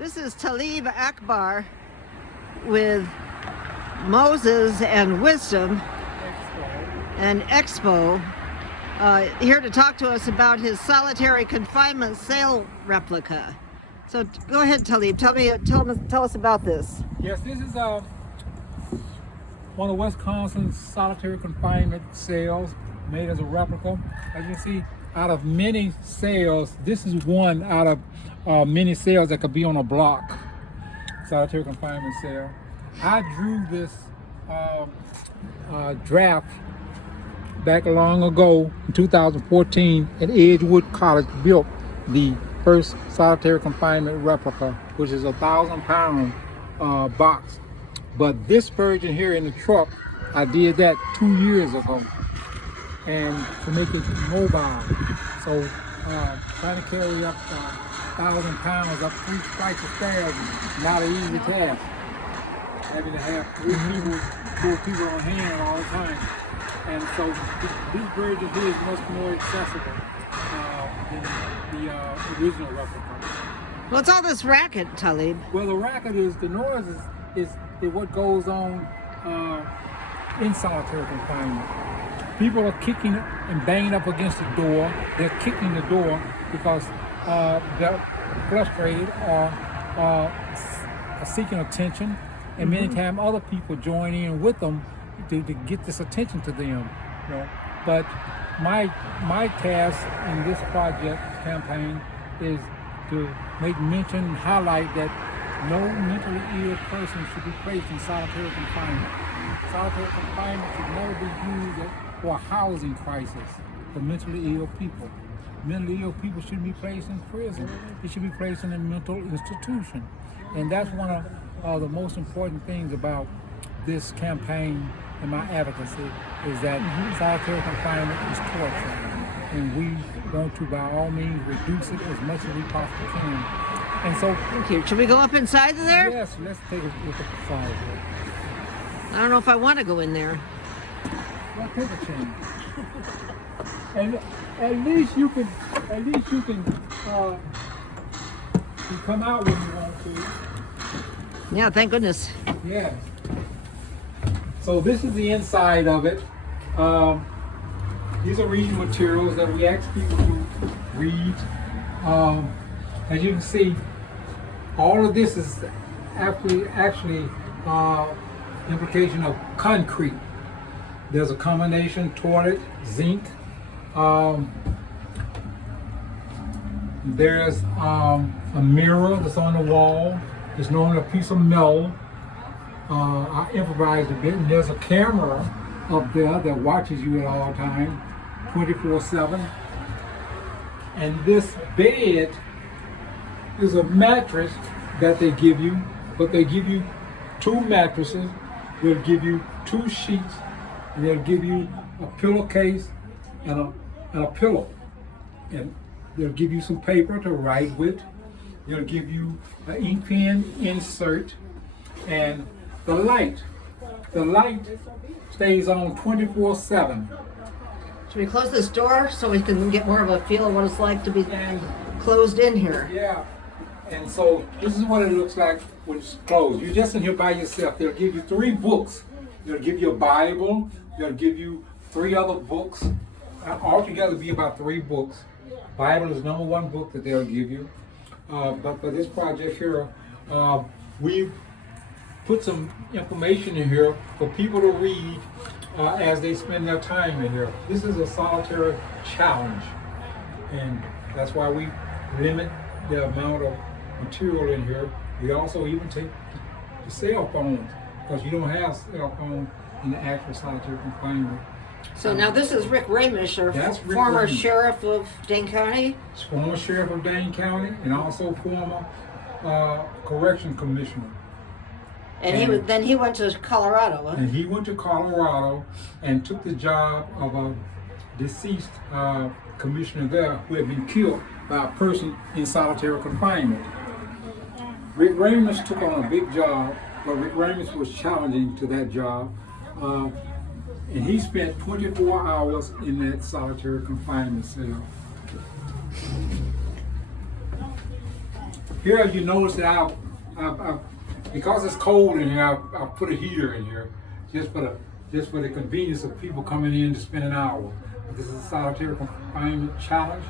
This is Talib Akbar with Moses and Wisdom and Expo, here to talk to us about his solitary confinement cell replica. So go ahead, Talib. Tell us about this. Yes, this is one of Wisconsin's solitary confinement cells made as a replica. As you can see, out of many cells, this is one out of many cells that could be on a block. Solitary confinement cell. I drew this draft back long ago in 2014 at Edgewood College, built the first solitary confinement replica, which is a 1,000-pound box. But this version here in the truck, I did that 2 years ago, and to make it mobile. So trying to carry up 1,000 pounds up 3 flights of stairs is not an easy task. Having to have 4 people on hand all the time. And so this version here is much more accessible than the original replica. What's all this racket, Talib? Well, the racket is, the noise is what goes on in solitary confinement. People are kicking and banging up against the door. They're kicking the door because they're frustrated or seeking attention. And many times other people join in with them to get this attention to them. You know? But my task in this project campaign is to make mention and highlight that no mentally ill person should be placed in solitary confinement. Solitary confinement should never be used for a housing crisis for mentally ill people. Mentally ill people shouldn't be placed in prison. They should be placed in a mental institution. And that's one of the most important things about this campaign and my advocacy is that solitary confinement is torture. And we want to, by all means, reduce it as much as we possibly can. And so, thank you. Should we go up inside there? Yes, let's take a look at the side here. I don't know if I want to go in there. Well, take a chance. And at least you can come out when you want to. Yeah, thank goodness. Yes. So this is the inside of it. These are reading materials that we ask people to read. As you can see, all of this is actually implication of concrete. There's a combination toilet, zinc. There's a mirror that's on the wall. It's normally a piece of metal. I improvised a bit, and there's a camera up there that watches you at all times, 24/7. And this bed is a mattress that they give you, but they give you 2 mattresses. They'll give you 2 sheets, and they'll give you a pillowcase and a pillow. And they'll give you some paper to write with. They'll give you an ink pen insert, and the light stays on 24/7. Should we close this door so we can get more of a feel of what it's like to be closed in here? Yeah. And so this is what it looks like when it's closed. You're just in here by yourself. They'll give you 3 books. They'll give you a Bible. They'll give you 3 other books. Altogether be about 3 books. Bible is number 1 book that they'll give you. But for this project here, we put some information in here for people to read as they spend their time in here. This is a solitary challenge, and that's why we limit the amount of material in here. We also even take the cell phones, because you don't have cell phones in the actual solitary confinement. So now this is Rick Ramish, our former sheriff of Dane County. Former sheriff of Dane County, and also former correction commissioner. And then he went to Colorado. Huh? And he went to Colorado and took the job of a deceased commissioner there who had been killed by a person in solitary confinement. Rick Ramish took on a big job, but Rick Ramish was challenging to that job. And he spent 24 hours in that solitary confinement cell. here you notice that because it's cold in here, I put a heater in here just for the convenience of people coming in to spend an hour. This is a solitary confinement challenge.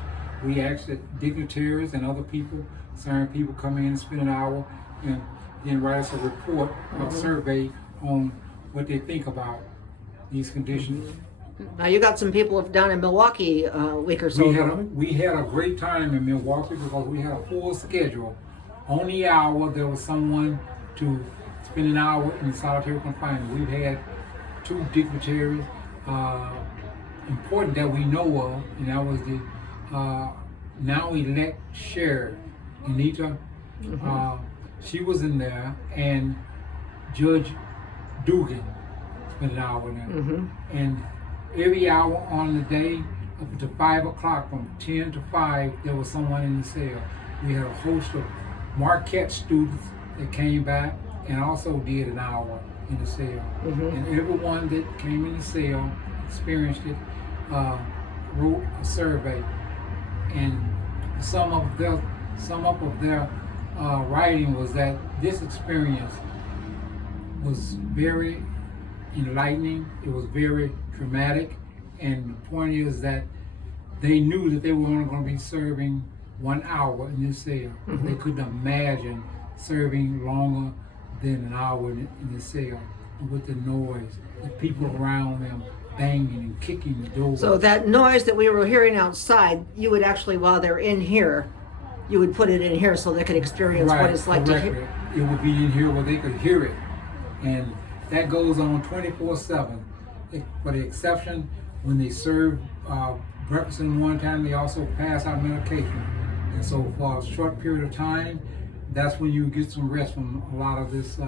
We ask that dignitaries and other people, certain people, come in and spend an hour and then write us a report or survey on what they think about these conditions. Now you got some people down in Milwaukee a week or so ago. We had a great time in Milwaukee because we had a full schedule. On the hour, there was someone to spend an hour in solitary confinement. We've had 2 dignitaries, important that we know of, and that was the now elect sheriff, Anita. She was in there, and Judge Dugan spent an hour in there. And every hour on the day, up to 5 o'clock, from 10 to 5, there was someone in the cell. We had a host of Marquette students that came back and also did an hour in the cell. And everyone that came in the cell, experienced it, wrote a survey. And some of their writing was that this experience was very enlightening. It was very traumatic, and the point is that they knew that they were only going to be serving 1 hour in this cell. They couldn't imagine serving longer than an hour in this cell with the noise, the people around them banging and kicking the door. So that noise that we were hearing outside, you would actually, while they're in here, you would put it in here so they could experience what it's like to hear. It would be in here where they could hear it, and that goes on 24/7. For the exception, when they serve breakfast in the morning time, they also pass out medication. And so for a short period of time, that's when you get some rest from a lot of this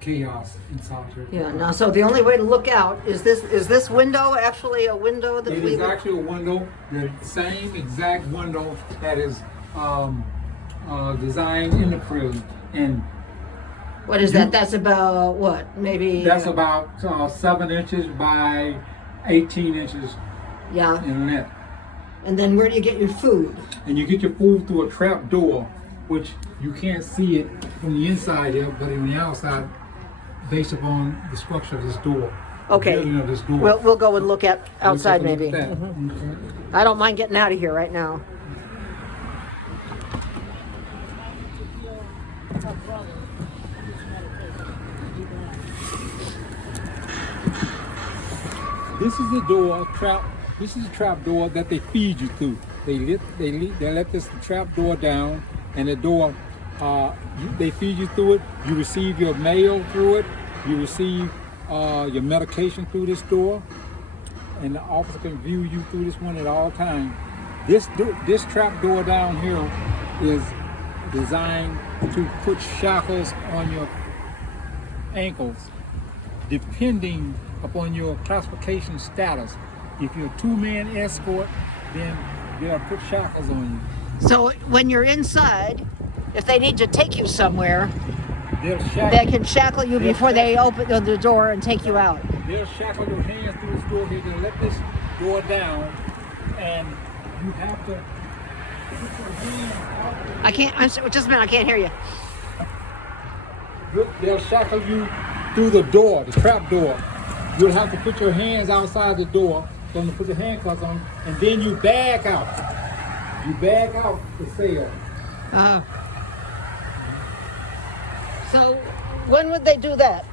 chaos in solitary. Yeah. Now, so the only way to look out is this window actually a window that it is actually a window, the same exact window that is designed in the prison. And what is that? That's about what? Maybe. That's about 7 inches by 18 inches. Yeah. In length. And then where do you get your food? And you get your food through a trap door, which you can't see it from the inside here, but on the outside, based upon the structure of this door. Okay. The building of this door. We'll go and look at outside We'll take maybe. a look at that. Okay. I don't mind getting out of here right now. This is the door trap. This is a trap door that they feed you through. They let this trap door down, and the door they feed you through it. You receive your mail through it. You receive your medication through this door, and the officer can view you through this one at all times. This trap door down here is designed to put shackles on your ankles, depending upon your classification status. If you're a 2-man escort, then they'll put shackles on you. So when you're inside, if they need to take you somewhere, They can shackle you before they open the door and take you out. They'll shackle your hands through this door here. They'll let this door down, and you have to put your hands out. I can't. Just a minute. I can't hear you. They'll shackle you through the door, the trap door. You'll have to put your hands outside the door, so you put your handcuffs on, and then you back out. You back out the cell. So when would they do that?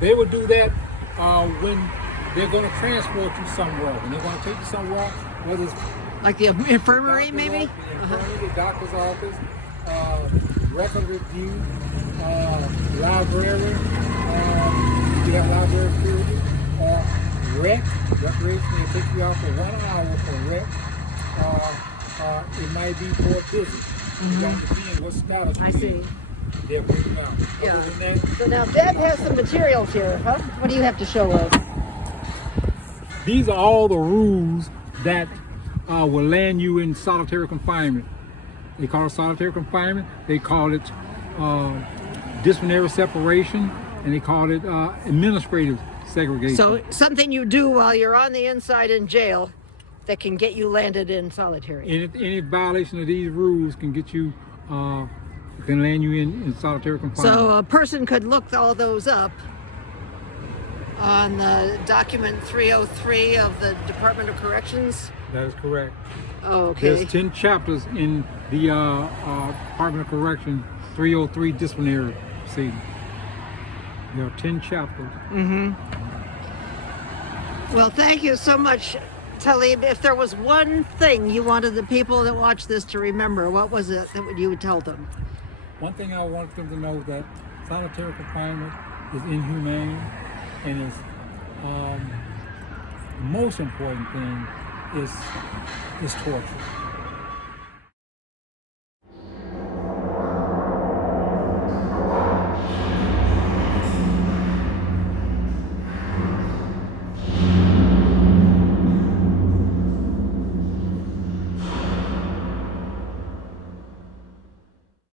They would do that when they're going to transport you somewhere. When they're going to take you somewhere, whether it's Like the infirmary, maybe? The infirmary, the doctor's office, record review, library, you have library security, or rec, recreation, they take you out for 1 hour for rec, it might be for a visit. It don't depend what status I you're see. in. They'll bring you out. Yeah. Other than that, So now Deb has some materials here, huh? What do you have to show us? these are all the rules that will land you in solitary confinement. They call it solitary confinement. They call it disciplinary separation, and they call it administrative segregation. So something you do while you're on the inside in jail that can get you landed in solitary. Any violation of these rules can get you It can land you in solitary confinement. So a person could look all those up on the document 303 of the Department of Corrections. That is correct. Oh, okay. There's 10 chapters in the Department of Correction 303 disciplinary proceeding. There are 10 chapters. Well, thank you so much, Talib. If there was one thing you wanted the people that watch this to remember, what was it that you would tell them? One thing I want them to know that solitary confinement is inhumane, and is the most important thing is torture.